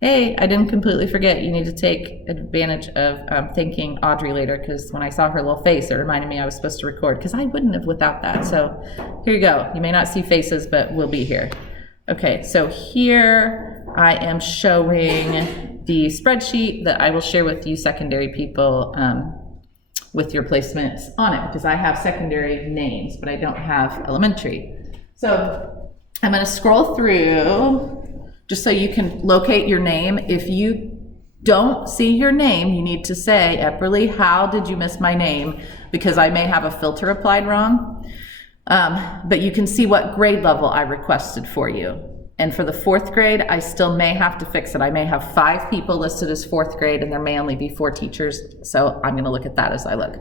Hey, I didn't completely forget. You need to take advantage of thanking Audrey later, because when I saw her little face, it reminded me I was supposed to record, because I wouldn't have without that. So here you go. You may not see faces, but we'll be here. Okay, so here I am showing the spreadsheet that I will share with you secondary people with your placements on it, because I have secondary names, but I don't have elementary. So I'm going to scroll through just so you can locate your name. If you don't see your name, you need to say, Epperly, how did you miss my name? Because I may have a filter applied wrong. But you can see what grade level I requested for you. And for the 4th grade, I still may have to fix it. I may have 5 people listed as 4th grade, and there may only be 4 teachers. So I'm gonna look at that as I look.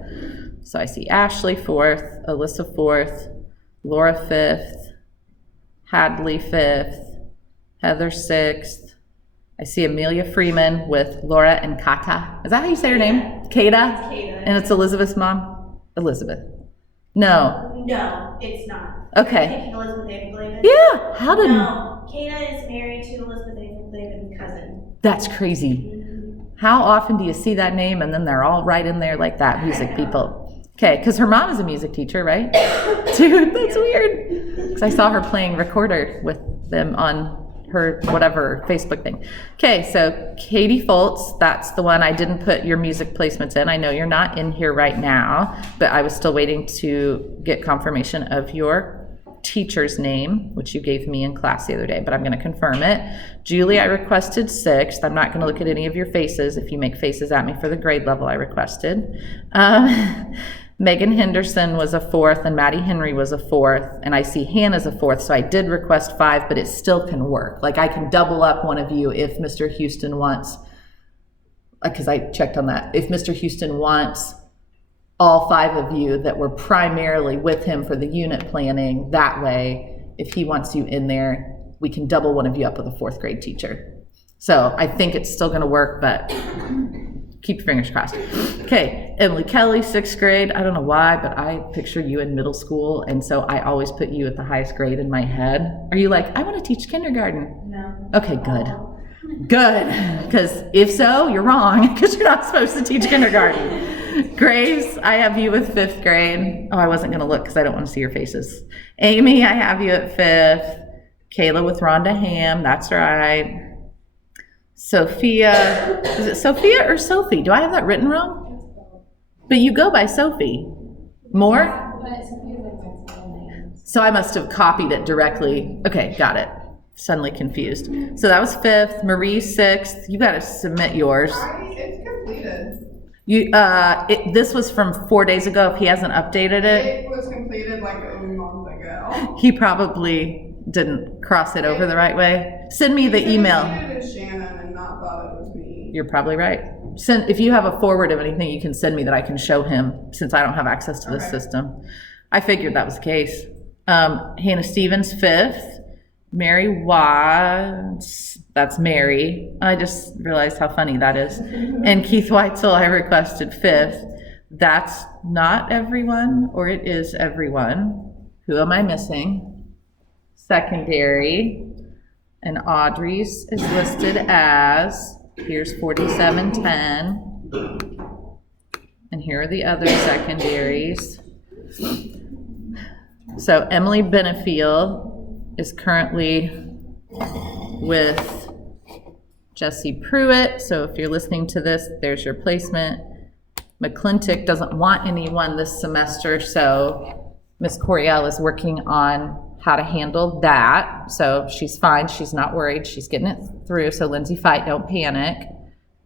So I see Ashley 4th, Alyssa 4th, Laura 5th, Hadley 5th, Heather 6th. I see Amelia Freeman with Laura and Kata. Is that how you say her name? Kata? It's Kata. And it's Elizabeth's mom? Elizabeth. No. No, it's not. Okay. You're thinking Elizabeth Abel-Laban? Yeah, how did... No, Kata is married to Elizabeth Abel-Laban's cousin. That's crazy. How often do you see that name and then they're all right in there like that, music people? Okay, because her mom is a music teacher, right? Dude, that's weird. Because I saw her playing recorder with them on her whatever Facebook thing. Okay, so Katie Foltz, that's the one. I didn't put your music placements in. I know you're not in here right now, but I was still waiting to get confirmation of your teacher's name, which you gave me in class the other day, but I'm going to confirm it. Julie, I requested 6th. I'm not going to look at any of your faces if you make faces at me for the grade level I requested. Megan Henderson was a 4th, and Maddie Henry was a 4th, and I see Hannah's a 4th, so I did request 5, but it still can work. Like, I can double up one of you if Mr. Houston wants, because I checked on that, if Mr. Houston wants all 5 of you that were primarily with him for the unit planning, that way, if he wants you in there, we can double one of you up with a 4th grade teacher. So I think it's still going to work, but keep your fingers crossed. Okay, Emily Kelly, 6th grade. I don't know why, but I picture you in middle school, and so I always put you at the highest grade in my head. Are you like, I want to teach kindergarten? No. Okay, good. Good, because if so, you're wrong, because you're not supposed to teach kindergarten. Grace, I have you with 5th grade. Oh, I wasn't going to look because I don't want to see your faces. Amy, I have you at 5th. Kayla with Rhonda Ham, that's right. Sophia, is it Sophia or Sophie? Do I have that written wrong? But you go by Sophie. More? So I must have copied it directly. Okay, got it. Suddenly confused. So that was 5th. Marie, 6th. You got to submit yours. It's completed. You, this was from 4 days ago. If he hasn't updated it, It was completed like a month ago. he probably didn't cross it over the right way. Send me the email. It was Shannon and not thought it was me. You're probably right. Send, if you have a forward of anything, you can send me that I can show him, since I don't have access to this system. I figured that was the case. Hannah Stevens, 5th. Mary Watts, that's Mary. I just realized how funny that is. And Keith Weitzel, I requested 5th. That's not everyone, or it is everyone. Who am I missing? Secondary. And Audrey's is listed as, here's 4710. And here are the other secondaries. So Emily Benefiel is currently with Jesse Pruitt. So if you're listening to this, there's your placement. McClintock doesn't want anyone this semester, so Miss Coriel is working on how to handle that. So she's fine, she's not worried, she's getting it through. So Lindsay Fight, don't panic.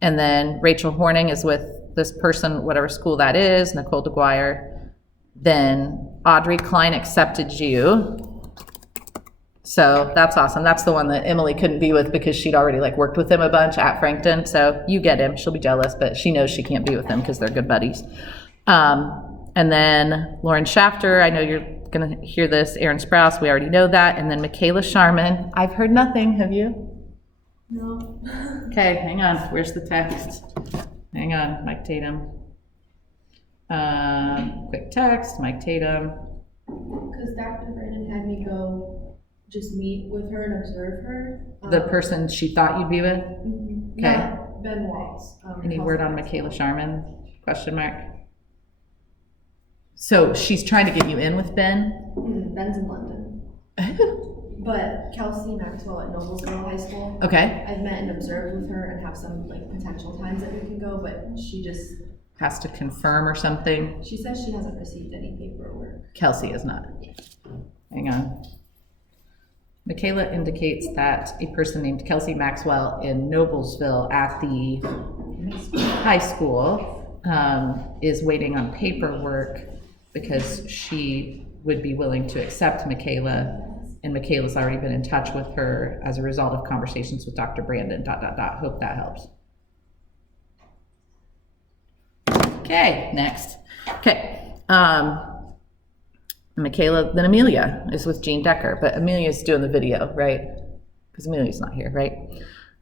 And then Rachel Horning is with this person, whatever school that is, Nicole DeGuire. Then Audrey Klein accepted you. So that's awesome. That's the one that Emily couldn't be with because she'd already worked with him a bunch at Frankton. So you get him. She'll be jealous, but she knows she can't be with him because they're good buddies. And then Lauren Shafter, I know you're going to hear this. Aaron Sprouse, we already know that. And then Michaela Sharman. I've heard nothing. Have you? No. Okay, hang on. Where's the text? Hang on. Mike Tatum. Quick text. Mike Tatum. Because Dr. Brennan had me go just meet with her and observe her. The person she thought you'd be with? Mm-hmm. Okay. Not Ben Waltz. Any word on Michaela Sharman? Question mark. So she's trying to get you in with Ben? Ben's in London. But Kelsey Maxwell at Noblesville High School, Okay. I've met and observed with her and have some like potential times that we can go, but she just, Has to confirm or something. she says she hasn't received any paperwork. Kelsey is not. Hang on. Michaela indicates that a person named Kelsey Maxwell in Noblesville at the high school is waiting on paperwork because she would be willing to accept Michaela, and Michaela's already been in touch with her as a result of conversations with Dr. Brandon, ... Hope that helps. Okay, next. Okay. Michaela, then Amelia is with Jean Decker, but Amelia's doing the video, right? Because Amelia's not here, right?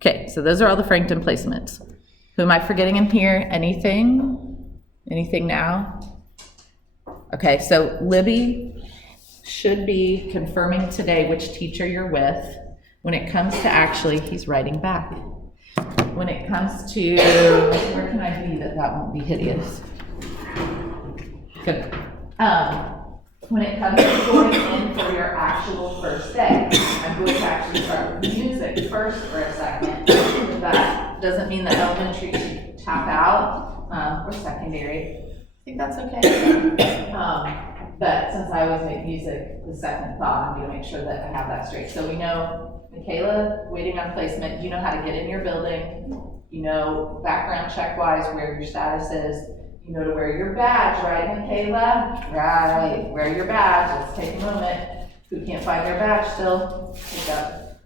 Okay, so those are all the Frankton placements. Who am I forgetting in here? Anything? Anything now? Okay, so Libby should be confirming today which teacher you're with. When it comes to actually, he's writing back. When it comes to, where can I be that won't be hideous? Good. When it comes to going in for your actual first day, I'm going to actually start with music first for a second. That doesn't mean that elementary should tap out, or secondary. I think that's okay. But since I always make music the second thought, I'm gonna make sure that I have that straight. So we know Michaela, waiting on placement, you know how to get in your building, you know background check wise where your status is, you know to wear your badge, right, Michaela? Right, wear your badge. Let's take a moment. Who can't find their badge still? Pick up.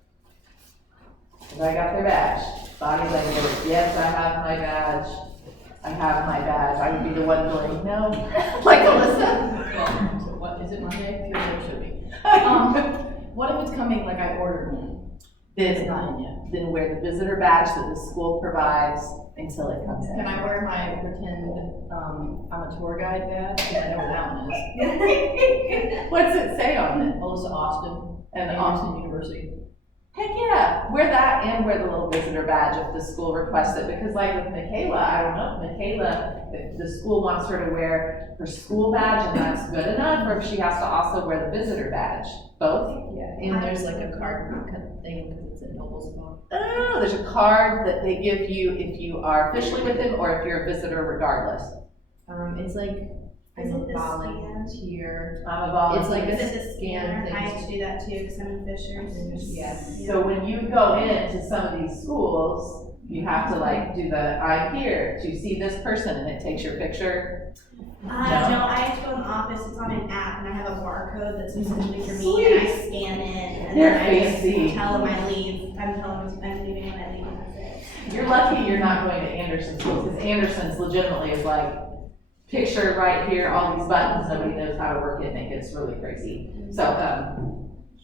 Because I got their badge. Body language. Yes, I have my badge. I have my badge. I would be the one going, no. Like Alyssa. So what, is it Monday? It should be. What if it's coming like I ordered one? It's not in yet. Then wear the visitor badge that the school provides until it comes in. Can I wear my pretend, I'm a tour guide badge? Because I know what that one is. What's it say on it? Alyssa Austin, And at Austin University. Heck yeah, wear that and wear the little visitor badge if the school requests it, because like with Michaela, I don't know if Michaela, if the school wants her to wear her school badge and that's good enough, or if she has to also wear the visitor badge, both? Yeah, and there's like a card thing because it's in Noblesville. Oh, there's a card that they give you if you are officially with them or if you're a visitor regardless. It's like, Is I'm it a the volunteer. I'm a volunteer. It's like Is a it the scan scanner? I have thing. to do that too, because I'm in Fishers. Yes. So when you go into some of these schools, you have to like do the, I'm here to see this person, and it takes your picture. No, I have to go in the office, it's on an app, and I have a barcode that's specifically for me, and I scan it, and They're then I just fancy. tell them I leave, I'm telling them I'm leaving when I leave, and that's it. You're lucky you're not going to Anderson schools, because Anderson's legitimately is like, picture right here, all these buttons, nobody knows how to work it, and it gets really crazy. So,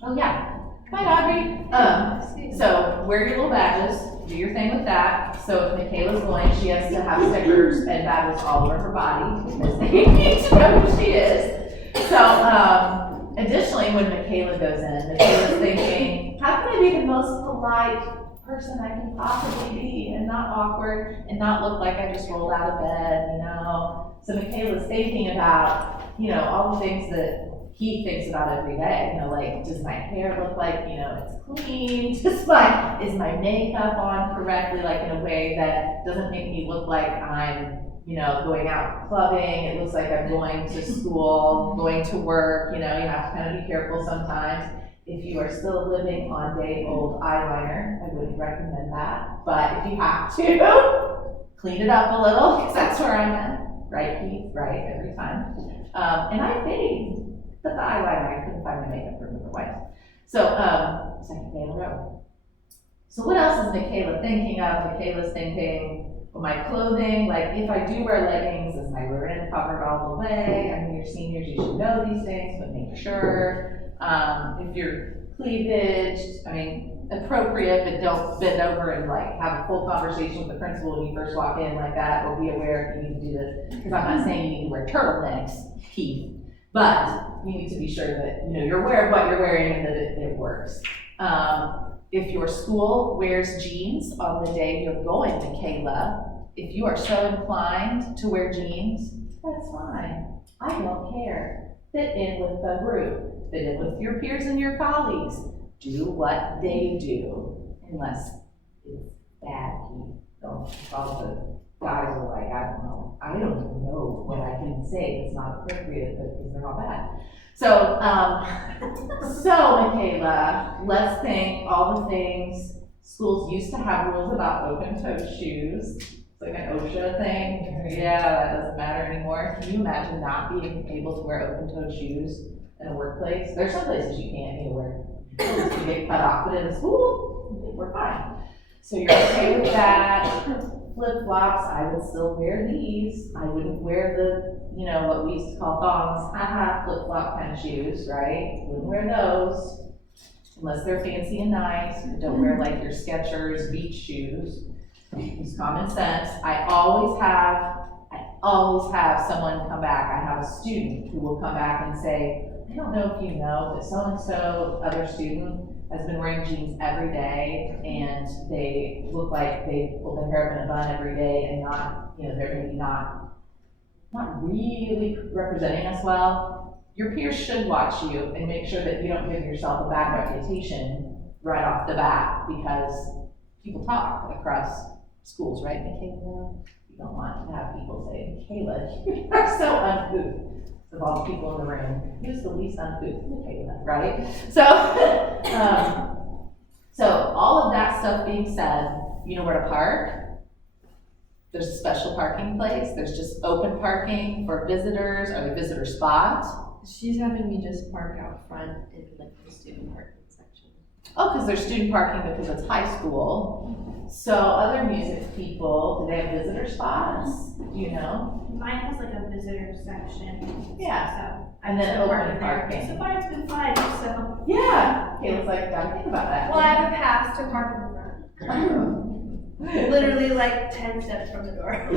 oh yeah. Hi, Audrey. So wear your little badges, do your thing with that. So if Michaela's going, she has to have stickers and badges all over her body, because they need to know who she is. So, additionally, when Michaela goes in, Michaela's thinking, how can I be the most polite person I can possibly be and not awkward and not look like I just rolled out of bed, you know? So Michaela's thinking about, you know, all the things that he thinks about every day, you know, like, does my hair look like, you know, it's clean? Is my makeup on correctly, like in a way that doesn't make me look like I'm, you know, going out clubbing? It looks like I'm going to school, going to work, you know, you have to kind of be careful sometimes. If you are still living on day-old eyeliner, I wouldn't recommend that. But if you have to, clean it up a little, because that's where I'm at. Right, Keith? Right, every time. And I fade, but the eyeliner, I couldn't find my makeup remover wipes. So, second day in a row. So what else is Michaela thinking of? Michaela's thinking, well, my clothing, like if I do wear leggings, is my rear end covered all the way? I mean, you're seniors, you should know these things, but make sure. If you're cleavage, I mean, appropriate, but don't bend over and like have a full conversation with the principal when you first walk in like that, or be aware if you need to do this. Because I'm not saying you need to wear turtlenecks, Keith, but you need to be sure that, you know, you're aware of what you're wearing and that it works. if your school wears jeans on the day you're going, Michaela, if you are so inclined to wear jeans, that's fine. I don't care. Fit in with the group. Fit in with your peers and your colleagues. Do what they do, unless it's bad. Don't all the guys are like, I don't even know what I can say that's not appropriate, but because they're all bad. So, Michaela, let's think all the things. Schools used to have rules about open-toed shoes. It's like an OSHA thing. Yeah, that doesn't matter anymore. Can you imagine not being able to wear open-toed shoes in a workplace? There's some places you can't anywhere. You get cut off, but in a school, we're fine. So you're okay with that. Flip-flops, I would still wear these. I wouldn't wear the, what we used to call thongs, flip-flop kind of shoes, right? Wouldn't wear those unless they're fancy and nice. Don't wear like your Skechers beach shoes. Use common sense. I always have someone come back. I have a student who will come back and say, I don't know if you know, but so-and-so other student has been wearing jeans every day, and they look like they pull their hair up in a bun every day, and not, they're maybe not really representing us well. Your peers should watch you and make sure that you don't give yourself a bad reputation right off the bat, because people talk across schools, right, Michaela? You don't want to have people say, Michaela, you are so uncouth. Of all the people in the room, who's the least uncouth? Michaela, right? So, so all of that stuff being said, you know where to park? There's a special parking place. There's just open parking for visitors, or the visitor spot. She's having me just park out front in like the student parking section. Oh, because there's student parking because it's high school. So other music people, do they have visitor spots? Do you know? Mine has like a visitor section. Yeah. So And then I've been open parking. So far it's been fine, so. Yeah. Kayla's like, gotta think about that. Well, I have a pass to park in the front. Literally like 10 steps from the door.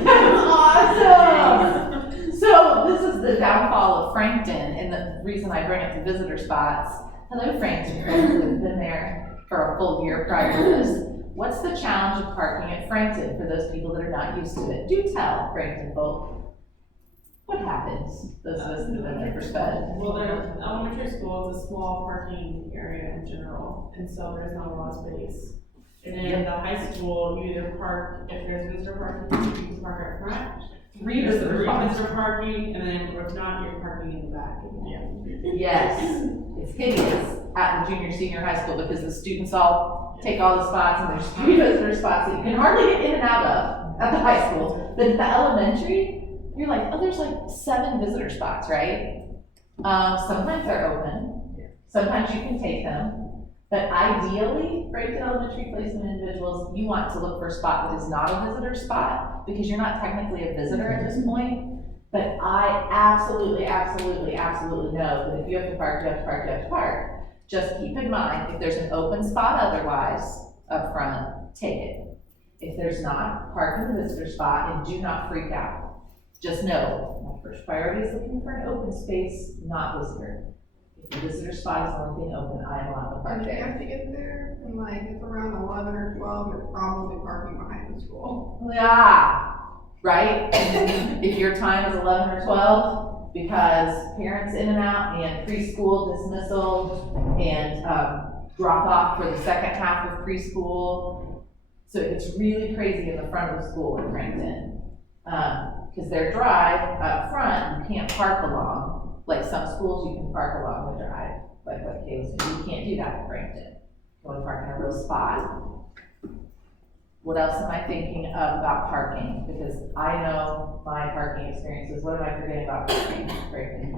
Awesome! So this is the downfall of Frankton, and the reason I bring it to visitor spots. Hello, Frankton friends that have been there for a full year prior to this. What's the challenge of parking at Frankton for those people that are not used to it? Do tell, Frankton folk. What happens? Those of us that have been there for sped. Well, the elementary school is a small parking area in general, and so there's not a lot of space. And then the high school, you either park, if there's visitor parking, you can park up front. Three There's visitor three spots. visitor parking, and then if not, you're parking in the back. Yes, it's hideous at the junior, senior high school because the students all take all the spots, and there's three visitor spots that you can hardly get in and out of at the high school. But at the elementary, you're like, oh, there's like 7 visitor spots, right? Sometimes they're open, sometimes you can take them. But ideally, Frankton Elementary Placement individuals, you want to look for a spot that is not a visitor spot, because you're not technically a visitor at this point. But I absolutely know that if you have to park, you have to park, you have to park. Just keep in mind, if there's an open spot otherwise up front, take it. If there's not, park in the visitor spot and do not freak out. Just know, my first priority is looking for an open space, not visitor. If the visitor spot is the only thing open, I am allowed to park And if you there. have to get there, and like, it's around 11 or 12, you're probably parking behind the school. Yeah, right? And then if your time is 11 or 12, because parents in and out and preschool dismissal and drop off for the second half of preschool. So it's really crazy in the front of the school in Frankton. Because their drive up front, you can't park along. Like some schools, you can park along the drive, like what Kayla said. You can't do that in Frankton. You want to park in a real spot. What else am I thinking of about parking? Because I know my parking experiences. What am I forgetting about parking, Frankton?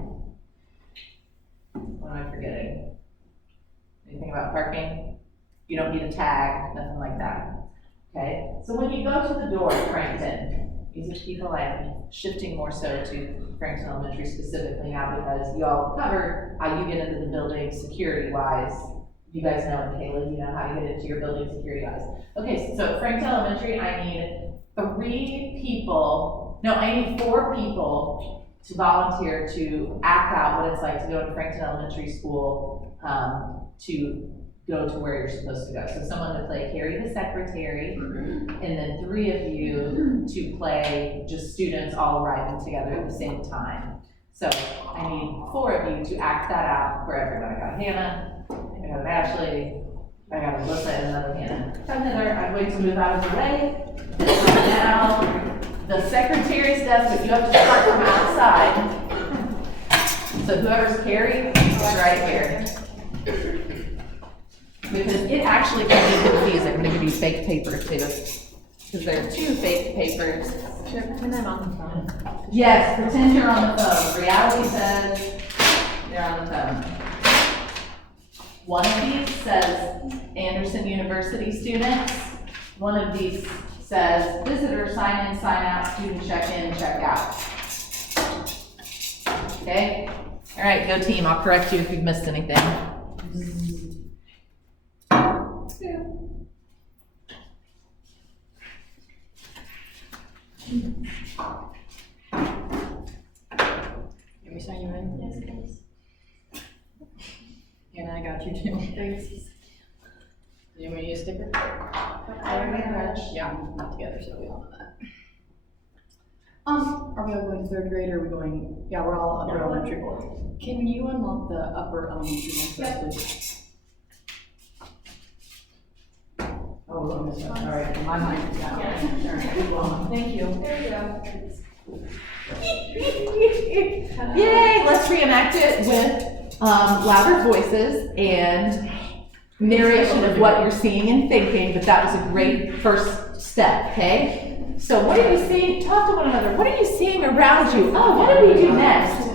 What am I forgetting? Anything about parking? You don't need a tag, nothing like that. Okay, so when you go to the door at Frankton, these are people I'm shifting more so to Frankton Elementary specifically now, because you all covered how you get into the building security-wise. You guys know, and Kayla, you know how to get into your building security-wise. Okay, so at Frankton Elementary, I need 4 people to volunteer to act out what it's like to go to Frankton Elementary School, to go to where you're supposed to go. So someone to play Carrie the secretary, and then 3 of you to play just students all arriving together at the same time. So I need 4 of you to act that out for everyone. I got Hannah, I got Ashley, I got Alyssa, and another Hannah. I'm Heather, I'm going to move out of the way. This is now the secretary's desk, but you have to start from outside. So whoever's Carrie is right here. Because it actually can be confusing. I'm gonna give you fake paper too. Because there are 2 fake papers. Sure, pretend I'm on the phone. Yes, pretend you're on the phone. Reality says you're on the phone. One of these says Anderson University students. One of these says visitor sign in, sign out, student check in, check out. Okay? All right, go team. I'll correct you if you've missed anything. Can we sign you in? Yes, please. And I got you too. Thanks. You want me to use a sticker? I already got it. Yeah, not together, so we all know that. Are we all going to 3rd grade or are we going, yeah, we're all upper elementary board. Can you unlock the upper elementary one for us, please? Oh, I missed that, sorry, my mind is down. Yeah. Thank you. There you go. Yay, let's reenact it with louder voices and narration of what you're seeing and thinking, but that was a great first step, okay? So what are you seeing? Talk to one another. What are you seeing around you? Oh, what do we do next?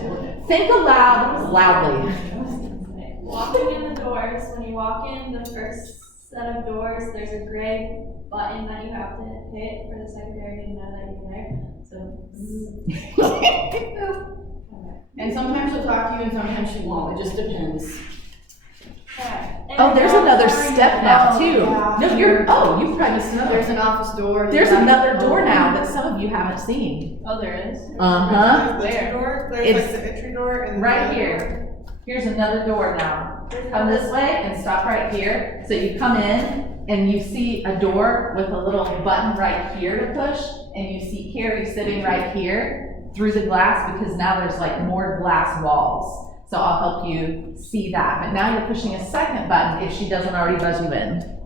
Think aloud, loudly. Walking in the doors, when you walk in the first set of doors, there's a gray button that you have to hit for the secretary to know that you're there. So, And sometimes she'll talk to you and sometimes she won't, it just depends. Oh, there's another step now too. No, you've probably missed another. There's an office door. There's another door now that some of you haven't seen. Oh, there is? Uh-huh. Where? There's It's like the entry door and. right here. Here's another door now. Come this way and stop right here. So you come in and you see a door with a little button right here to push, and you see Carrie sitting right here through the glass because now there's like more glass walls. So I'll help you see that. But now you're pushing a second button if she doesn't already buzz you in.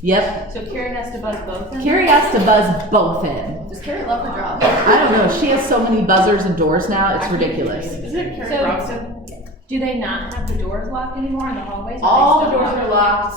Yep. So Karen has to buzz both in? Carrie has to buzz both in. Does Carrie love her job? I don't know. She has so many buzzers and doors now. It's ridiculous. Is it Carrie So- Robson? Do they not have the doors locked anymore in the hallways? All the doors are locked.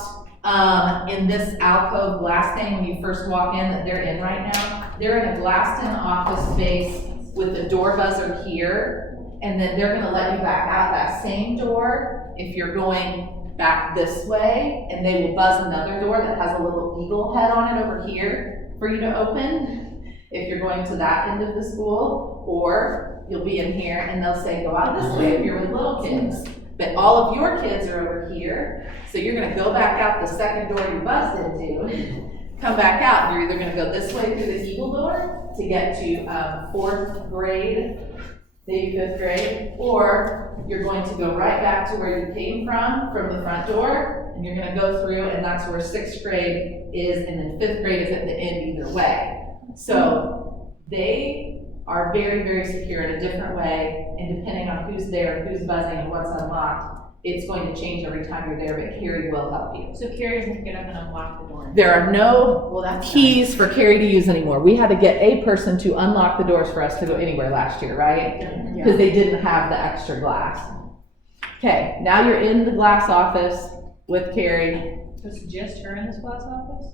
In this alcove glass thing, when you first walk in, that they're in right now, they're in a glassed-in office space with a door buzzer here, and then they're gonna let you back out that same door if you're going back this way, and they will buzz another door that has a little eagle head on it over here for you to open if you're going to that end of the school, or you'll be in here and they'll say, go out this way if you're with little kids. But all of your kids are over here, so you're gonna go back out the second door you buzzed into, come back out, and you're either gonna go this way through the eagle door to get to 4th grade, maybe 5th grade, or you're going to go right back to where you came from the front door, and you're gonna go through, and that's where 6th grade is, and then 5th grade is at the end either way. So they are very, very secure in a different way, and depending on who's there, who's buzzing, and what's unlocked, it's going to change every time you're there, but Carrie will help you. So Carrie doesn't get up and unlock the door? There are no Well, that's keys for Carrie to use anymore. We had to get a person to unlock the doors for us to go anywhere last year, right? Because they didn't have the extra glass. Okay, now you're in the glass office with Carrie. So it's just her in this glass office?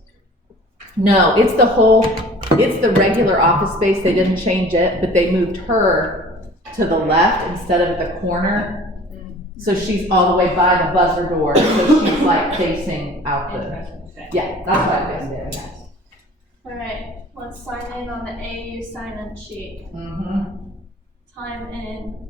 No, it's the regular office space. They didn't change it, but they moved her to the left instead of at the corner. So she's all the way by the buzzer door, so she's like facing out the, Interesting. Okay. yeah, that's what I did there. Alright, let's sign in on the AU sign-in sheet. Mm-hmm. Time in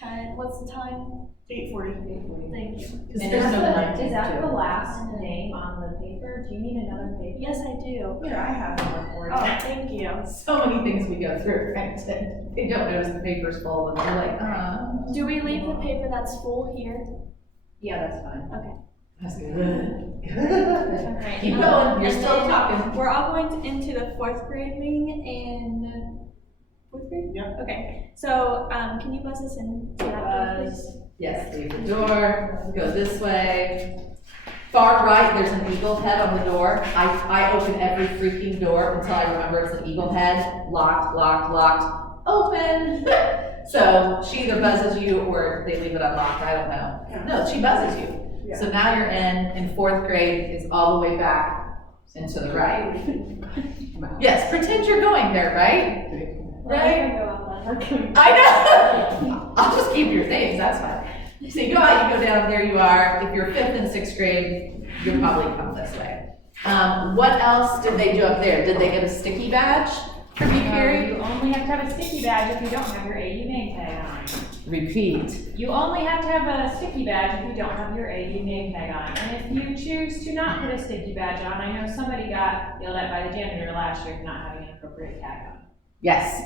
10, what's the time? 8:40. Thank you. And there's no 19 Is that too. the last name on the paper? Do you need another paper? Yes, I do. Here, I have one for you. Oh, thank you. So many things we go through, right? They don't notice the paper's full, and they're like, Do we leave the paper that's full here? Yeah, that's fine. That's good. Alright, Keep going, you're and still then talking. We're all going into the fourth grade wing in fourth grade? Yep. Okay, so, can you buzz us in to that door, please? Yes, leave the door, go this way. Far right, there's an eagle head on the door. I open every freaking door until I remember it's an eagle head. Locked, locked, locked, open. So she either buzzes you or they leave it unlocked, I don't know. No, she buzzes you. So now you're in fourth grade, it's all the way back and to the right. Yes, pretend you're going there, right? Right? I know. I'll just keep your things, that's fine. So you go out, you go down, there you are. If you're fifth and sixth grade, you'll probably come this way. What else did they do up there? Did they get a sticky badge for me, Carrie? You only have to have a sticky badge if you don't have your AU name tag on. Repeat. You only have to have a sticky badge if you don't have your AU name tag on. And if you choose to not put a sticky badge on, I know somebody got yelled at by the janitor last year for not having an appropriate tag on. Yes.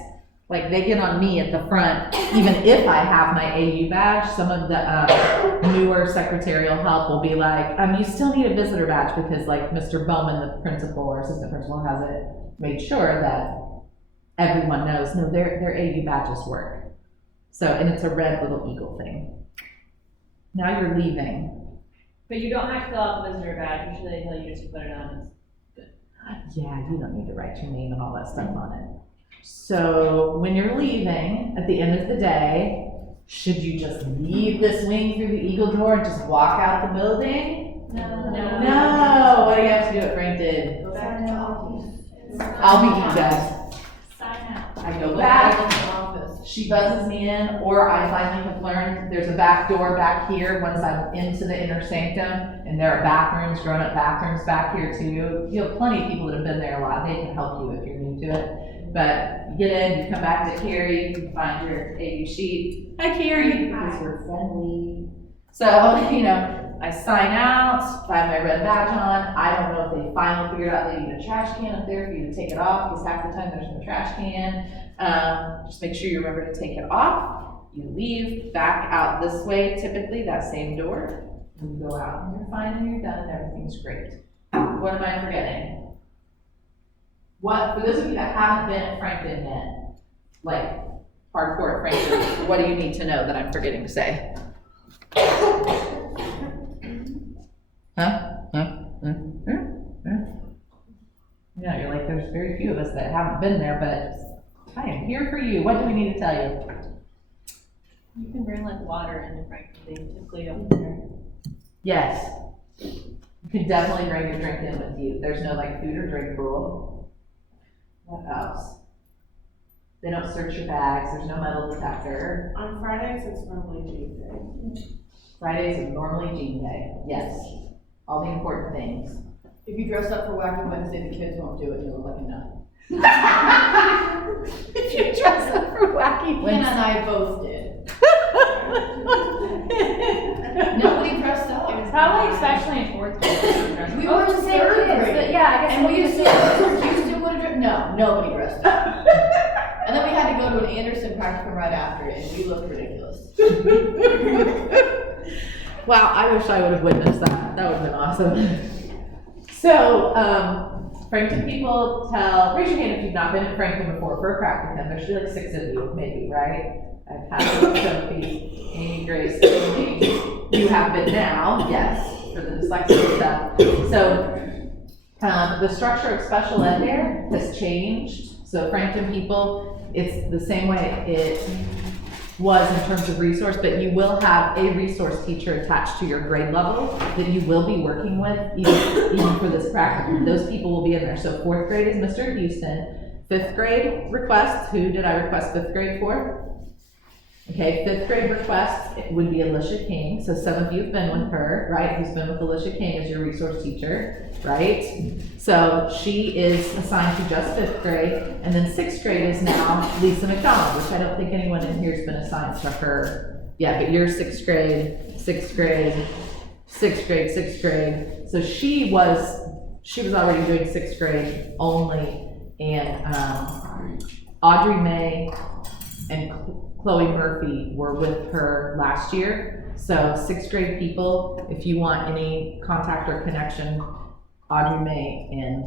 Like they get on me at the front, even if I have my AU badge. Some of the newer secretarial help will be like, you still need a visitor badge because like Mr. Bowman, the principal or assistant principal, has it made sure that everyone knows, no, their AU badges work. So, and it's a red little eagle thing. Now you're leaving. But you don't have to fill out the visitor badge. Usually they tell you just to put it on. Yeah, you don't need to write your name and all that stuff on it. So when you're leaving, at the end of the day, should you just leave this wing through the eagle door and just walk out the building? No, what do you have to do what Frank did? Go back to office. I'll be you guys. Sign out. I go back, she buzzes me in, or I finally have learned there's a back door back here once I'm into the inner sanctum, and there are bathrooms, grown-up bathrooms back here too. You have plenty of people that have been there a lot, they can help you if you're new to it. But you get in, you come back to Carrie, you find your AU sheet. Hi Carrie, because we're friendly. So, I sign out, I have my red badge on. I don't know if they finally figured out they need a trash can up there for you to take it off, because half the time there's no trash can. Just make sure you remember to take it off. You leave back out this way, typically, that same door. You go out and you're fine and you're done and everything's great. What am I forgetting? What, for those of you that haven't been at Franklin yet, like hardcore at Franklin, what do you need to know that I'm forgetting to say? Yeah, you're like, there's very few of us that haven't been there, but I am here for you. What do we need to tell you? You can bring like water into Franklin, they typically up there. Yes. You can definitely bring your drink in with you. There's no like food or drink rule. What else? They don't search your bags. There's no metal detector. On Fridays, it's normally Jean Day. Fridays is normally Jean Day. Yes. All the important things. If you dress up for Wacky Wednesday, the kids won't do it, you'll look like a nut. If you dress up for Wacky Lynn and Wednesday. I both did. Nobody dressed up. Probably especially in fourth grade. We were the same kids, but yeah, I guess. And we used to would have dressed, no, nobody dressed up. And then we had to go to an Anderson practicum right after it, and we looked ridiculous. Wow, I wish I would have witnessed that. That would have been awesome. So, Frankton people raise your hand if you've not been at Frankton before for a practicum. There should be like 6 of you, maybe, right? I've had Sophie, Amy, Grace, Amy. You have been now, yes, for the dyslexia stuff. So, the structure of special ed there has changed. So, Frankton people, it's the same way it was in terms of resource, but you will have a resource teacher attached to your grade level that you will be working with even for this practicum. Those people will be in there. So 4th grade is Mr. Houston. 5th grade request, who did I request 5th grade for? Okay, 5th grade request would be Alicia King. So some of you have been with her, right? Who's been with Alicia King as your resource teacher, right? So she is assigned to just 5th grade, and then 6th grade is now Lisa McDonald, which I don't think anyone in here has been assigned to her yet, but you're 6th grade, 6th grade, 6th grade, 6th grade. So she was already doing 6th grade only, and Audrey May and Chloe Murphy were with her last year. So sixth grade people, if you want any contact or connection, Audrey May and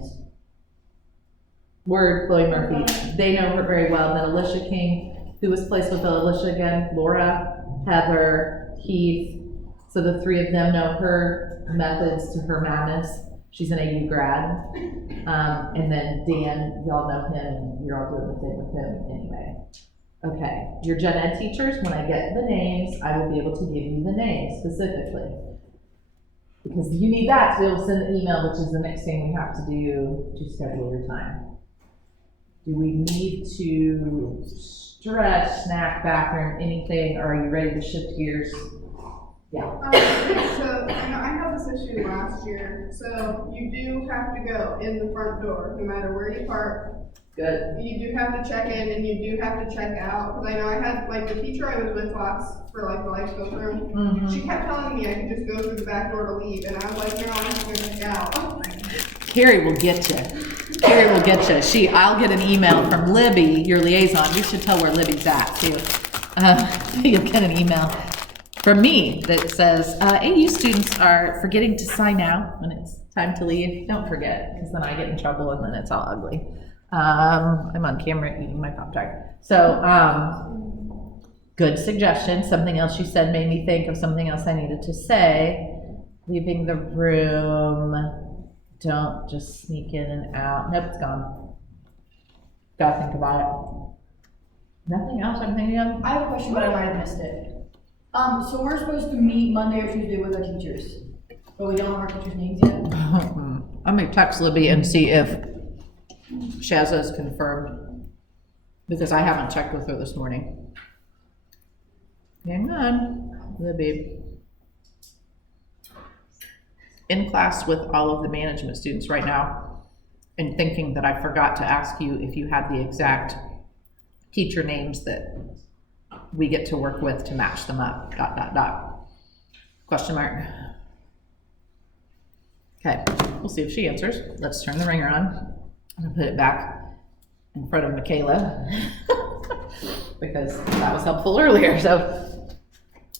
Chloe Murphy, they know her very well. Then Alicia King, who was placed with Alicia again, Laura, Heather, Keith. So the three of them know her methods to her madness. She's an AU grad. And then Dan, y'all know him, and you're all doing the thing with him anyway. Okay, your gen ed teachers, when I get the names, I will be able to give you the names specifically. Because you need that to be able to send an email, which is the next thing we have to do to schedule your time. Do we need to stretch, snack, bathroom, anything, or are you ready to shift gears? Yeah. So, I know I had this issue last year, so you do have to go in the front door, no matter where you park. Good. You do have to check in and you do have to check out, because I know I had, like, the teacher I was with last, for like the life skills room, she kept telling me I could just go through the back door to leave, and I was like, no, I have to check out. Carrie will get you. Carrie will get you. I'll get an email from Libby, your liaison. You should tell where Libby's at too. You'll get an email from me that says, AU students are forgetting to sign out when it's time to leave. Don't forget, because then I get in trouble and then it's all ugly. I'm on camera eating my Pop-Tart. So, good suggestion. Something else you said made me think of something else I needed to say. Leaving the room. Don't just sneak in and out. Nope, it's gone. Gotta think about it. Nothing else I'm thinking of? I have a question, but I might have missed it. So we're supposed to meet Monday or Tuesday with our teachers, but we don't have our teachers' names yet? I'm gonna text Libby and see if Shazza's confirmed, because I haven't checked with her this morning. Hang on, Libby. In class with all of the management students right now, and thinking that I forgot to ask you if you had the exact teacher names that we get to work with to match them up, ... Question mark. Okay, we'll see if she answers. Let's turn the ringer on. I'm gonna put it back in front of Michaela because that was helpful earlier.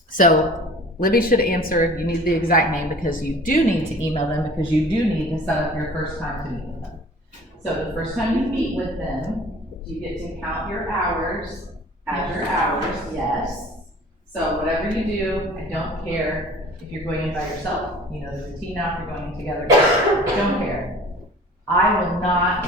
So Libby should answer. You need the exact name because you do need to email them, because you do need to set up your first time to meet with them. So the first time you meet with them, you get to count your hours, add your hours, yes. So whatever you do, I don't care if you're going in by yourself, you know the routine now, if you're going in together, don't care. I will not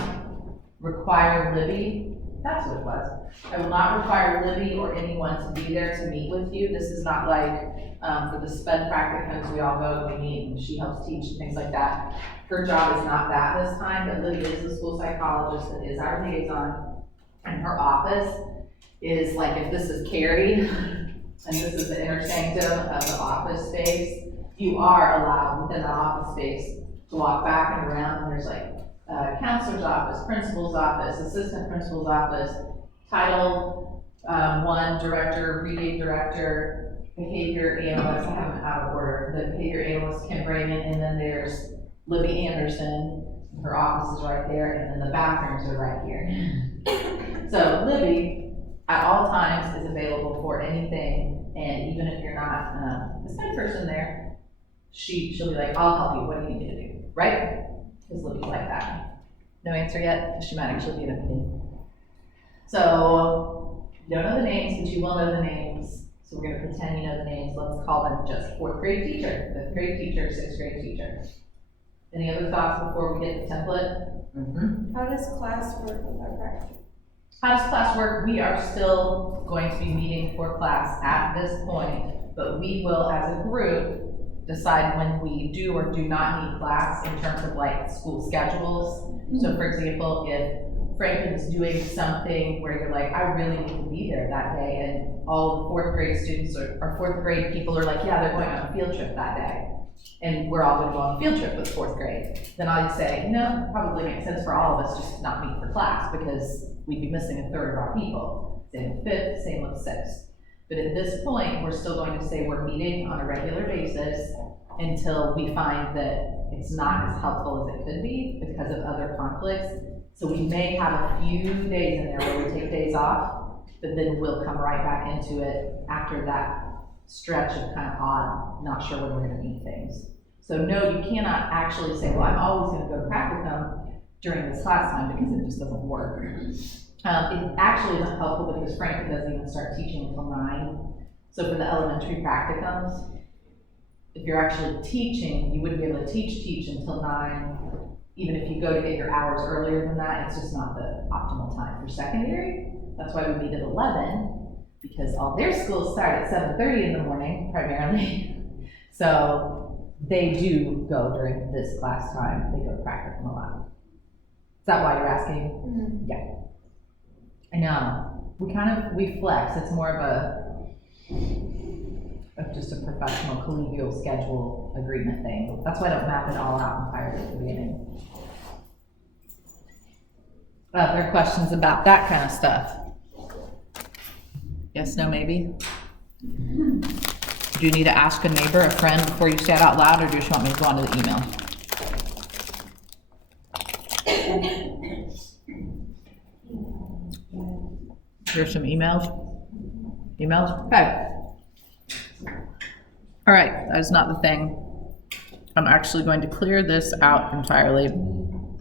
require Libby, that's what it was. I will not require Libby or anyone to be there to meet with you. This is not like for the sped practicums, we all go and we meet and she helps teach and things like that. Her job is not that this time, but Libby is the school psychologist that is our liaison. And her office is like, if this is Carrie, and this is the inner sanctum of the office space, you are allowed within the office space to walk back and around, and there's like counselor's office, principal's office, assistant principal's office, Title I director, reading director, behavior analyst. I have them out of order. The behavior analyst, Kim Brayman, and then there's Libby Anderson. Her office is right there, and then the bathrooms are right here. So Libby, at all times, is available for anything, and even if you're not a side person there, she'll be like, I'll help you, what do you need me to do, right? Because Libby's like that. No answer yet, because she might actually be in a meeting. So, you don't know the names, but you will know the names. So we're gonna pretend you know the names. Let's call them just 4th grade teacher, 5th grade teacher, 6th grade teacher. Any other thoughts before we get the template? Mm-hmm. How does class work with our practice? How does class work? We are still going to be meeting for class at this point, but we will, as a group, decide when we do or do not need class in terms of like school schedules. So for example, if Franklin is doing something where you're like, I really need to be there that day, and all the 4th grade students or 4th grade people are like, yeah, they're going on a field trip that day, and we're all gonna go on a field trip with 4th grade, then I'd say, no, it probably makes sense for all of us just to not meet for class, because we'd be missing a third of our people. Same with 5th, same with 6th. But at this point, we're still going to say we're meeting on a regular basis until we find that it's not as helpful as it could be because of other conflicts. So we may have a few days in there where we take days off, but then we'll come right back into it after that stretch of kind of odd, not sure when we're gonna meet things. So no, you cannot actually say, well, I'm always gonna go to practicum during this class time, because it just doesn't work. It actually isn't helpful because Frank doesn't even start teaching until 9. So for the elementary practicums, if you're actually teaching, you wouldn't be able to teach until 9. Even if you go to get your hours earlier than that, it's just not the optimal time. For secondary, that's why we meet at 11, because all their schools start at 7:30 in the morning, primarily. So they do go during this class time. They go to practicum a lot. Is that why you're asking? Mm-hmm. Yeah. I know. We flex. It's more of just a professional collegial schedule agreement thing. That's why I don't map it all out entirely at the beginning. Other questions about that kind of stuff? Yes, no, maybe? Do you need to ask a neighbor, a friend before you say it out loud, or do you just want me to go on to the email? Here's some emails. Okay. All right, that is not the thing. I'm actually going to clear this out entirely. And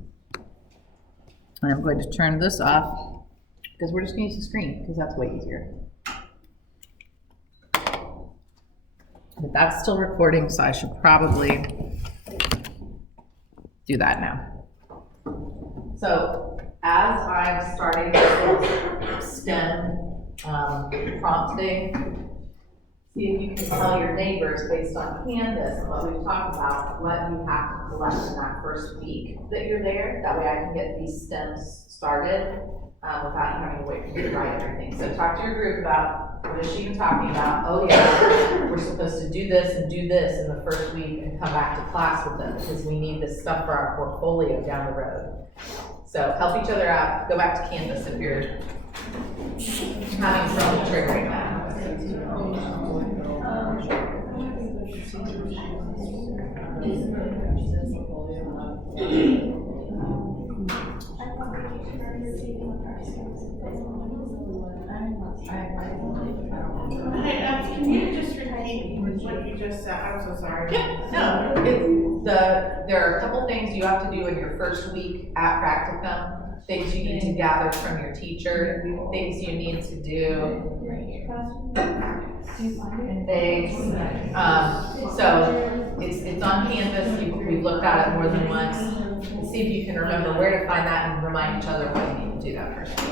I'm going to turn this off because we're just going to use the screen because that's way easier. But that's still recording, so I should probably do that now. So as I'm starting this STEM prompting, see if you can tell your neighbors based on Canvas and what we've talked about, what you have to collect in that first week that you're there. That way I can get these stems started without you having to wait for me to write everything. So talk to your group about what is she even talking about. Oh yeah, we're supposed to do this and do this in the first week and come back to class with them because we need this stuff for our portfolio down the road. So help each other out. Go back to Canvas if you're having trouble triggering that. Hey, can you just repeat what you just said? I'm so sorry. Yeah, no, there are a couple things you have to do in your first week at practicum, things you need to gather from your teacher, things you need to do. Things, so it's on Canvas, we've looked at it more than once. See if you can remember where to find that and remind each other what you need to do that first week.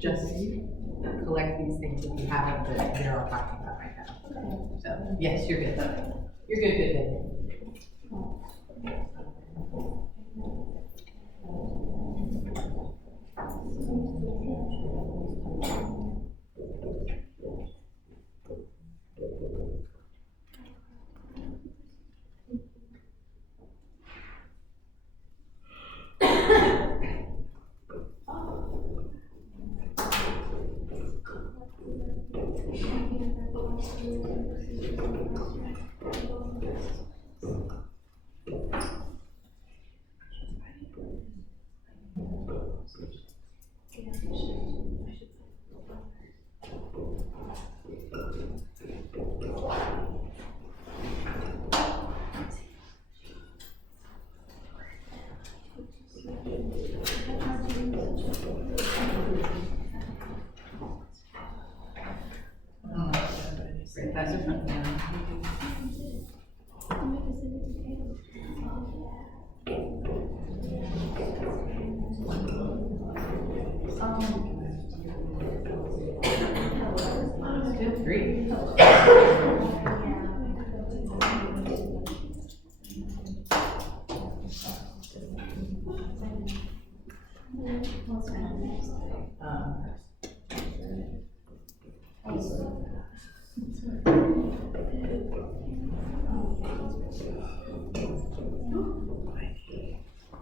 Just collect these things if you haven't, that you're all talking about right now. So, yes, you're good though. You're good.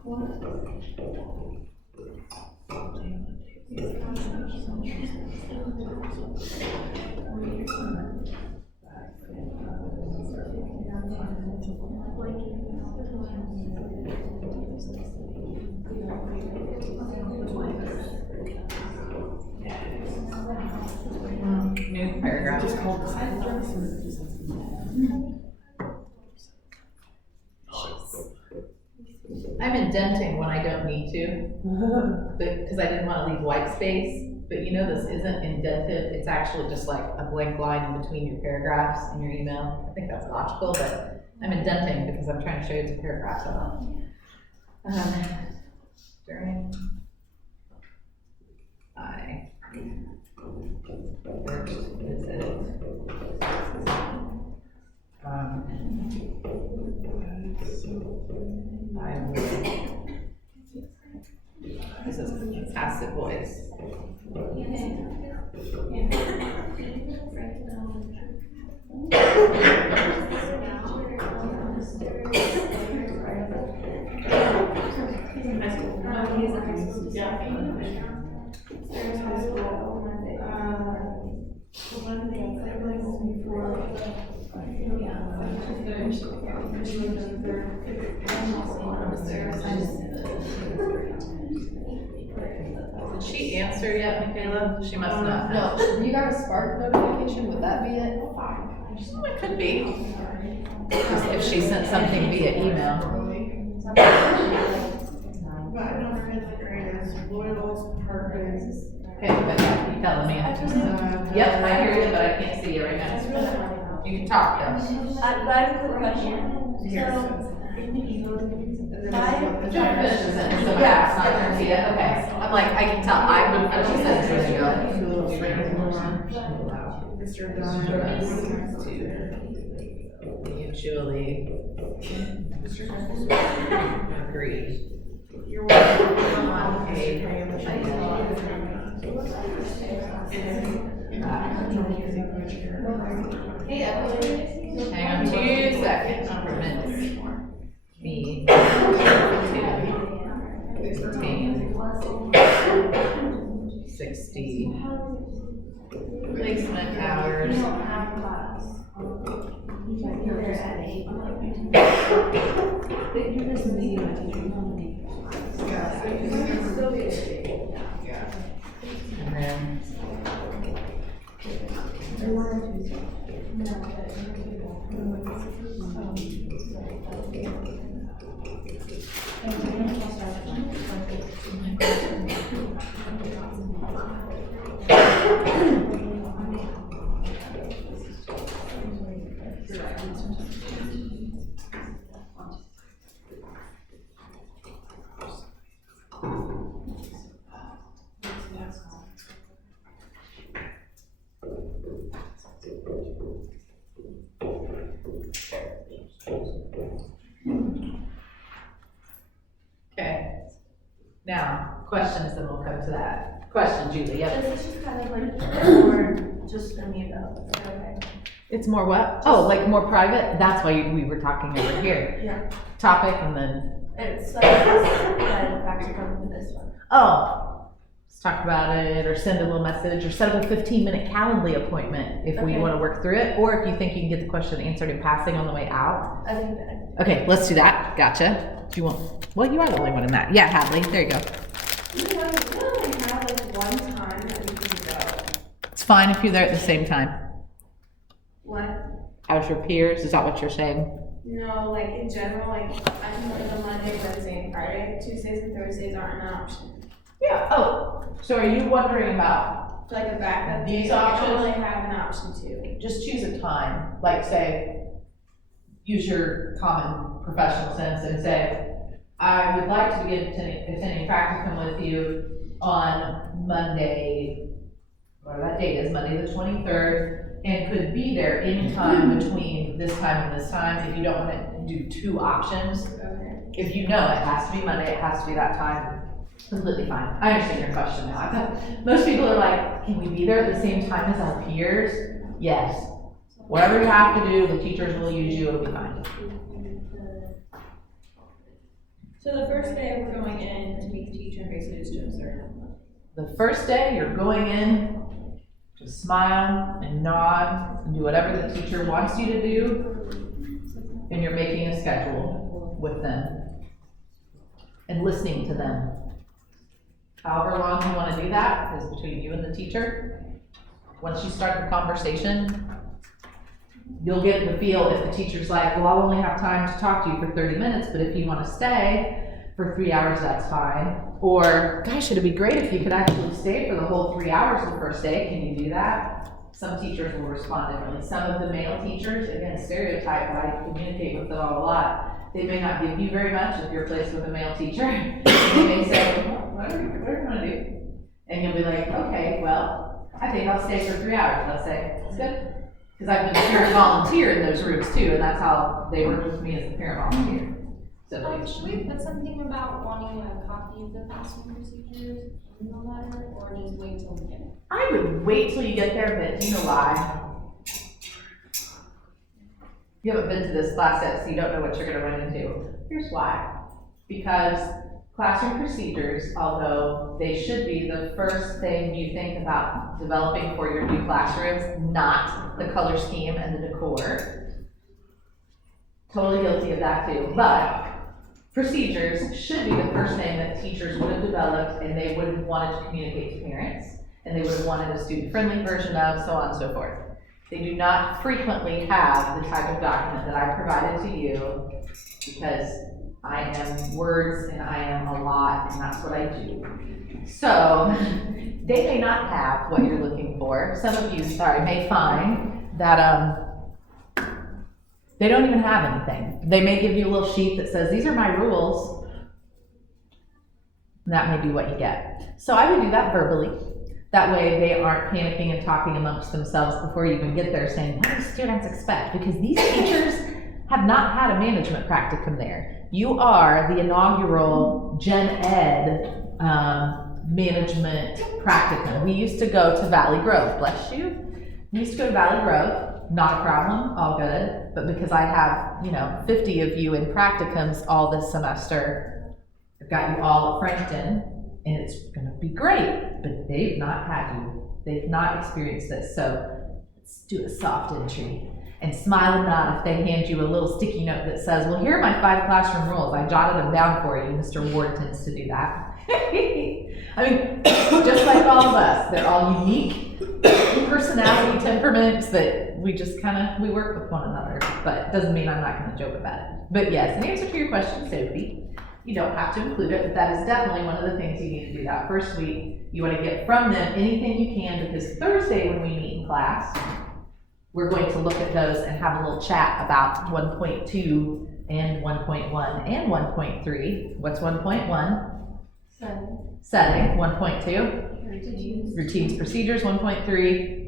New paragraph. I'm indenting when I don't need to, because I didn't want to leave white space, but you know this isn't indented, it's actually just like a blank line in between your paragraphs in your email. I think that's logical, but I'm indenting because I'm trying to show you it's a paragraph, so. During I first visit. I will. This is passive voice. Did she answer yet, Michaela? She must not. No, you got a Spark notification, would that be it? Oh, it could be. If she sent something via email. But I don't really like areas, Loyal's, Perkins. Okay, but yeah, you telling me. Yep, I hear you, but I can't see you right now. You can talk though. I have a quick question. Trying to finish the sentence, so yeah, it's not gonna see it, okay. I'm like, I can tell, I would finish the sentence Mr. to mutually agree. You're welcome. On hang on 2 seconds, permits me to obtain 60 placement hours. And then okay. Now, questions, then we'll come to that. Question, Julie, yeah. This is just kind of like more just for me though, is that okay? It's more what? Oh, like more private? That's why we were talking over here. Yeah. Topic and then, It's like, yeah, back to come to this one. oh, let's talk about it, or send a little message, or set up a 15-minute Calendly appointment if we Okay. want to work through it, or if you think you can get the question answered in passing on the way out. I think that. Okay, let's do that. Gotcha. Do you want, well, you are the only one in that. Yeah, Hadley, there you go. We only have like one time that we can go. It's fine if you're there at the same time. What? As your peers, is that what you're saying? No, like in general, like I can go to Monday, Wednesday, and Friday. Tuesdays and Thursdays aren't an option. Yeah, oh, so are you wondering about, For like a backup These day, I options? only have an option too. just choose a time, like say, use your common professional sense and say, I would like to begin attending practicum with you on Monday, whatever that date is, Monday the 23rd, and could be there anytime between this time and this time. If you don't want to do two options, Okay. if you know it has to be Monday, it has to be that time, completely fine. I understand your question now. I thought most people are like, can we be there at the same time as our peers? Yes. Whatever you have to do, the teachers will use you, it'll be fine. So the first day we're going in to meet the teacher and basically just do a ceremony. The first day, you're going in to smile and nod and do whatever the teacher wants you to do, and you're making a schedule with them and listening to them. However long you want to do that is between you and the teacher. Once you start the conversation, you'll get the feel if the teacher's like, well, I'll only have time to talk to you for 30 minutes, but if you want to stay for 3 hours, that's fine. Or, gosh, it'd be great if you could actually stay for the whole 3 hours the first day. Can you do that? Some teachers will respond differently. Some of the male teachers, again, stereotype, but I communicate with them all a lot. They may not give you very much if you're placed with a male teacher. They may say, well, whatever you want to do. And you'll be like, okay, well, I think I'll stay for 3 hours. They'll say, that's good. Because I've been a parent volunteer in those rooms too, and that's how they worked with me as a parent volunteer. So Should we put something about wanting a copy of the classroom procedures in the letter, or just wait till we get it? I would wait till you get there, but do you know why? You haven't been to this class yet, so you don't know what you're going to run into. Here's why. Because classroom procedures, although they should be the first thing you think about developing for your new classrooms, not the color scheme and the decor. Totally guilty of that too. But procedures should be the first thing that teachers would have developed and they would have wanted to communicate to parents, and they would have wanted a student-friendly version of, so on and so forth. They do not frequently have the type of document that I provided to you because I am words and I am a lot, and that's what I do. So they may not have what you're looking for. Some of you, may find that they don't even have anything. They may give you a little sheet that says, these are my rules. And that may be what you get. So I would do that verbally. That way they aren't panicking and talking amongst themselves before you even get there saying, what do students expect? Because these teachers have not had a management practicum there. You are the inaugural Gen Ed management practicum. We used to go to Valley Grove, bless you. We used to go to Valley Grove, not a problem, all good. But because I have, 50 of you in practicums all this semester, I've got you all at Frankton, and it's gonna be great, but they've not experienced this. So let's do a soft entry. And smile and nod if they hand you a little sticky note that says, well, here are my 5 classroom rules. I jotted them down for you. Mr. Ward tends to do that. I mean, just like all of us, they're all unique personality temperaments that we just we work with one another, but it doesn't mean I'm not gonna joke about it. But yes, in answer to your question, Sophie, you don't have to include it, but that is definitely one of the things you need to do that first week. You wanna get from them anything you can, because Thursday when we meet in class, we're going to look at those and have a little chat about 1.2 and 1.1 and 1.3. What's 1.1? Setting. 1.2? Routines, procedures. 1.3?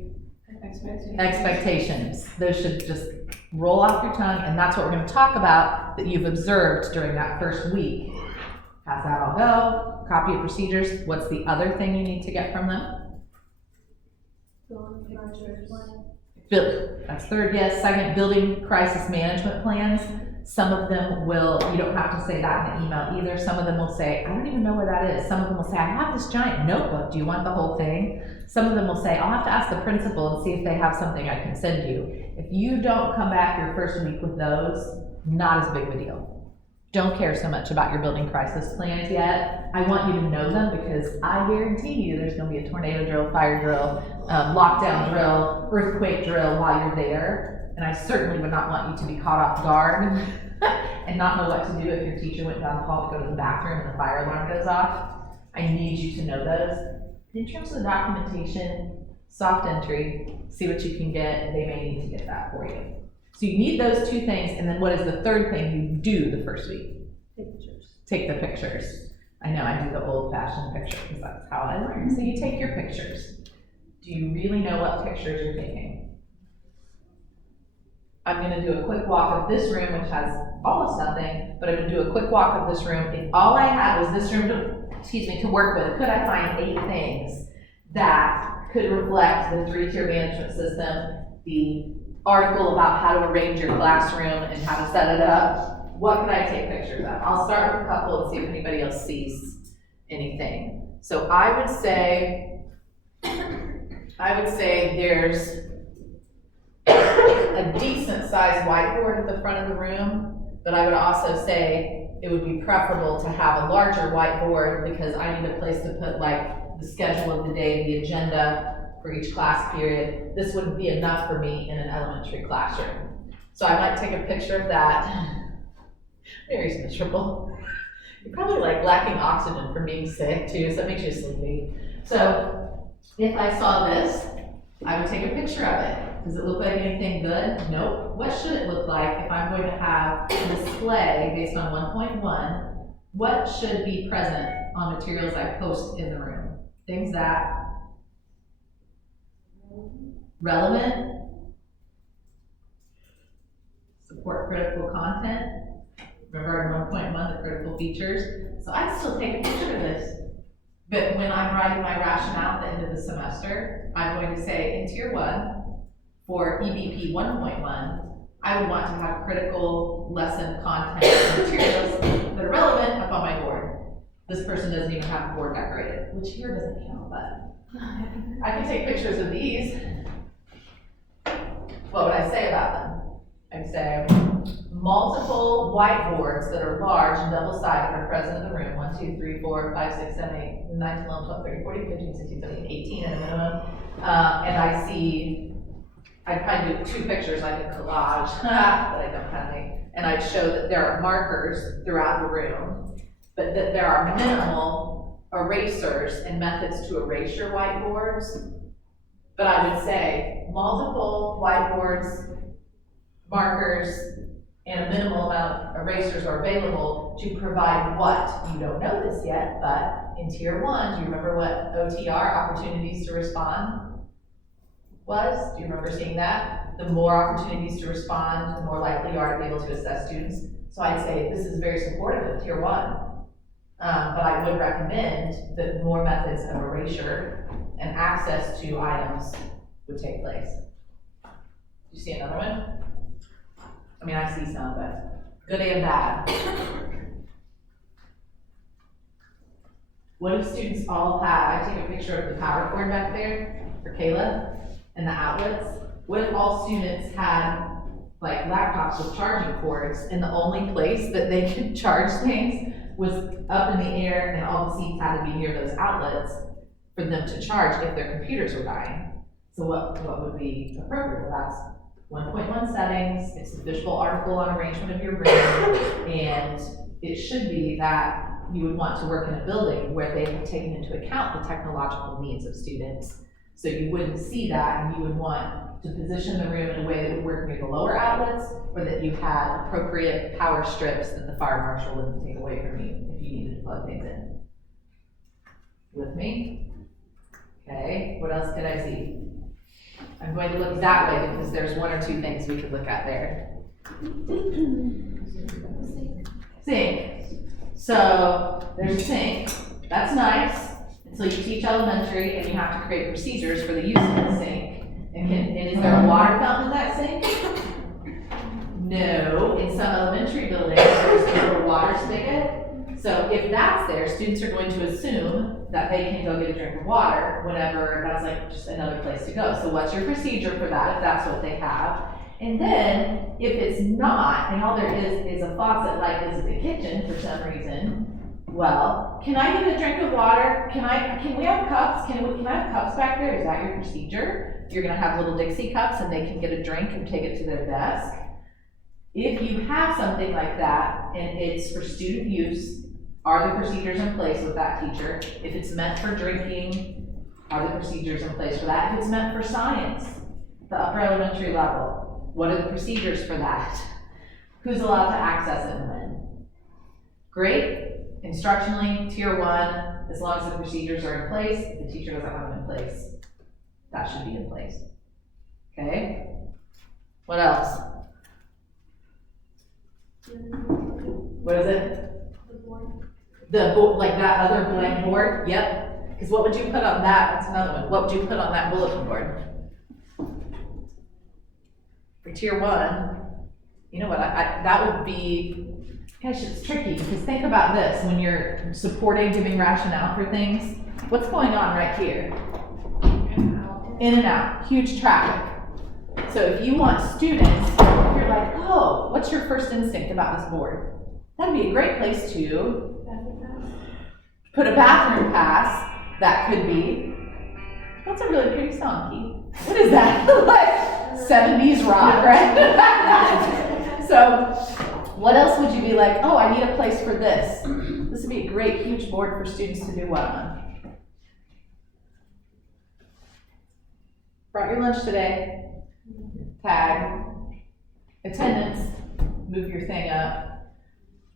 Expectations. Those should just roll off your tongue, and that's what we're going to talk about that you've observed during that first week. How's that all go? Copy of procedures. What's the other thing you need to get from them? That's third, yes. Second, building crisis management plans. Some of them will, you don't have to say that in the email either. Some of them will say, I don't even know where that is. Some of them will say, I have this giant notebook. Do you want the whole thing? Some of them will say, I'll have to ask the principal and see if they have something I can send you. If you don't come back your first week with those, not as big of a deal. Don't care so much about your building crisis plans yet. I want you to know them because I guarantee you there's going to be a tornado drill, fire drill, lockdown drill, earthquake drill while you're there. And I certainly would not want you to be caught off guard and not know what to do if your teacher went down the hall to go to the bathroom and the fire alarm goes off. I need you to know those. In terms of documentation, soft entry, see what you can get. They may need to get that for you. So you need those 2 things, and then what is the third thing you do the first week? Take the pictures. I know, I do the old-fashioned picture because that's how I learn. So you take your pictures. Do you really know what pictures you're taking? I'm going to do a quick walk of this room, which has almost nothing, but I'm going to do a quick walk of this room. If all I had was this room to work with, could I find 8 things that could reflect the 3-tier management system, the article about how to arrange your classroom and how to set it up, what can I take pictures of? I'll start with a couple and see if anybody else sees anything. So I would say there's a decent sized whiteboard at the front of the room, but I would also say it would be preferable to have a larger whiteboard because I need a place to put like the schedule of the day, the agenda for each class period. This wouldn't be enough for me in an elementary classroom. So I might take a picture of that. Mary's miserable. You're probably like lacking oxygen from being sick too, so it makes you sleepy. So if I saw this, I would take a picture of it. Does it look like anything good? Nope. What should it look like if I'm going to have a display based on 1.1? What should be present on materials I post in the room? Things that relevant, support critical content. Remember in 1.1, the critical features. So I'd still take a picture of this. But when I'm writing my rationale at the end of the semester, I'm going to say in tier 1, for EBP 1.1, I would want to have critical lesson content and materials that are relevant up on my board. This person doesn't even have a board decorated, which here doesn't count, but I can take pictures of these. What would I say about them? I'd say multiple whiteboards that are large and double-sided are present in the room. 1, 2, 3, 4, 5, 6, 7, 8, 9, 10, 11, 12, 13, 14, 15, 16, 17, 18 at a minimum. And I'd probably do 2 pictures like a collage, but I don't have any. And I'd show that there are markers throughout the room, but that there are minimal erasers and methods to erase your whiteboards. But I would say multiple whiteboards, markers, and a minimal amount of erasers are available to provide what? You don't know this yet, but in tier 1, do you remember what OTR, opportunities to respond, was? Do you remember seeing that? The more opportunities to respond, the more likely you are to be able to assess students. So I'd say this is very supportive of tier 1. But I would recommend that more methods of erasure and access to items would take place. Do you see another one? I mean, I see some, but good and bad. What if students all have, I take a picture of the power cord back there for Kayla and the outlets. What if all students had like laptops with charging cords and the only place that they could charge things was up in the air and all the seats had to be near those outlets for them to charge if their computers were dying? So what would be appropriate? Well, that's 1.1 settings, it's the visual article on arrangement of your room, and it should be that you would want to work in a building where they have taken into account the technological needs of students. So you wouldn't see that, and you would want to position the room in a way that would work near the lower outlets, or that you had appropriate power strips that the fire marshal wouldn't take away from you if you needed to plug things in. With me? Okay, what else did I see? I'm going to look that way because there's 1 or 2 things we could look at there. Sink. So there's a sink. That's nice until you teach elementary and you have to create procedures for the use of the sink. And is there a water fountain in that sink? No. In some elementary buildings, there's a water spigot. So if that's there, students are going to assume that they can go get a drink of water whenever that's like just another place to go. So what's your procedure for that if that's what they have? And then if it's not, and all there is a faucet like this in the kitchen for some reason, well, can I get a drink of water? Can we have cups? Can I have cups back there? Is that your procedure? You're gonna have little Dixie cups and they can get a drink and take it to their desk. If you have something like that and it's for student use, are the procedures in place with that teacher? If it's meant for drinking, are the procedures in place for that? If it's meant for science, the upper elementary level, what are the procedures for that? Who's allowed to access it and when? Great. Instructionally, tier 1, as long as the procedures are in place, if the teacher doesn't have them in place, that should be in place. Okay? What else? What is it? The board, like that other blank board? Yep. Because what would you put on that? That's another one. What would you put on that bulletin board? For tier 1, You know what, that would be, gosh, it's tricky, because think about this, when you're supporting, giving rationale for things, what's going on right here? In and out, huge traffic. So if you want students, if you're like, oh, what's your first instinct about this board? That'd be a great place to put a bathroom pass. That could be. That's a really pretty song, Keith. What is that? Like 70s rock, right? So what else would you be like, oh, I need a place for this? This would be a great, huge board for students to do what on? Brought your lunch today. Tag. Attendance. Move your thing up.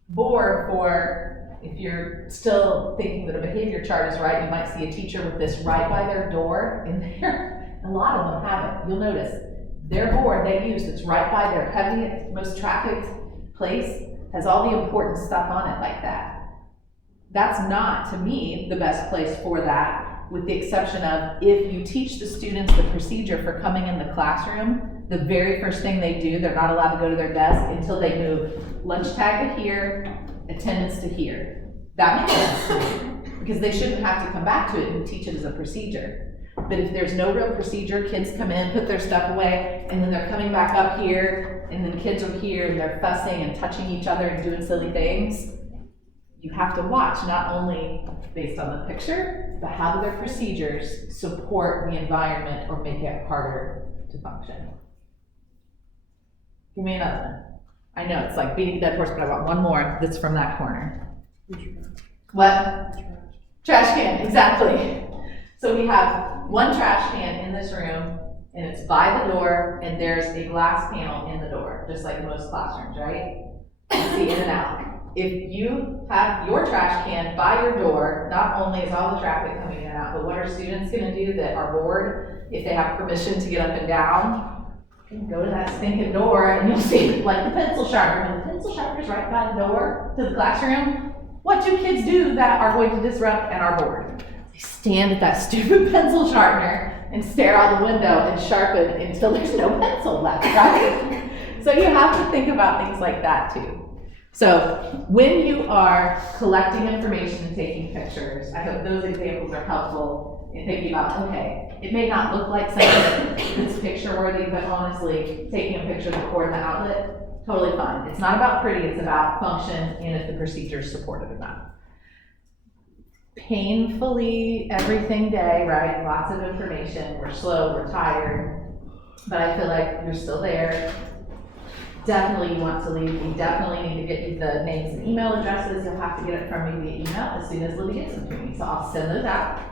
Board for, if you're still thinking that a behavior chart is right, you might see a teacher with this right by their door in there. A lot of them have it. You'll notice their board they use that's right by their heavy, most trafficked place has all the important stuff on it like that. That's not, to me, the best place for that, with the exception of if you teach the students the procedure for coming in the classroom, the very first thing they do, they're not allowed to go to their desk until they move lunch tag to here, attendance to here. That makes sense, because they shouldn't have to come back to it and teach it as a procedure. But if there's no real procedure, kids come in, put their stuff away, and then they're coming back up here, and then kids are here, and they're fussing and touching each other and doing silly things, you have to watch, not only based on the picture, but how do their procedures support the environment or make it harder to function. Give me another one. I know, it's like beating a dead horse, but I want one more that's from that corner. What? Trash can, exactly. So we have one trash can in this room, and it's by the door, and there's a glass panel in the door, just like most classrooms, right? You see in and out. If you have your trash can by your door, not only is all the traffic coming in and out, but what are students gonna do that are bored, if they have permission to get up and down? Go to that stinking door and you'll see like the pencil sharpener. The pencil sharpener's right by the door to the classroom. What do kids do that are going to disrupt and are bored? They stand at that stupid pencil sharpener and stare out the window and sharpen until there's no pencil left, right? So you have to think about things like that too. So when you are collecting information and taking pictures, I hope those examples are helpful in thinking about, okay, it may not look like something that's picture worthy, but honestly, taking a picture of the cord and the outlet, totally fine. It's not about pretty, it's about function and if the procedure is supported or not. Painfully everything day, right? Lots of information, we're slow, we're tired, but I feel like you're still there. Definitely you want to leave. We definitely need to get you the names and email addresses. You'll have to get it from me via email as soon as Libby gets them to me. So I'll send those out.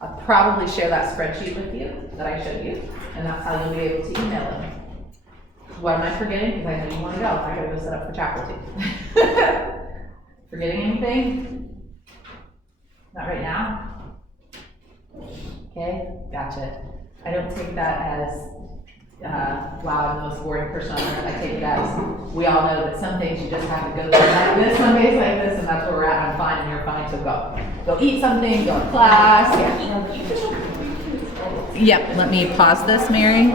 I'll probably share that spreadsheet with you that I showed you, and that's how you'll be able to email them. What am I forgetting? Because I know you want to go. I gotta go set up for chapel too. Forgetting anything? Not right now? Okay, gotcha. I don't take that as wow, I'm the most boring person on earth. I take it as we all know that some things you just have to go through like this, some days like this, and that's where we're at. I'm fine and you're fine, so go. Go eat something, go to class. Yeah. Yep, let me pause this, Mary.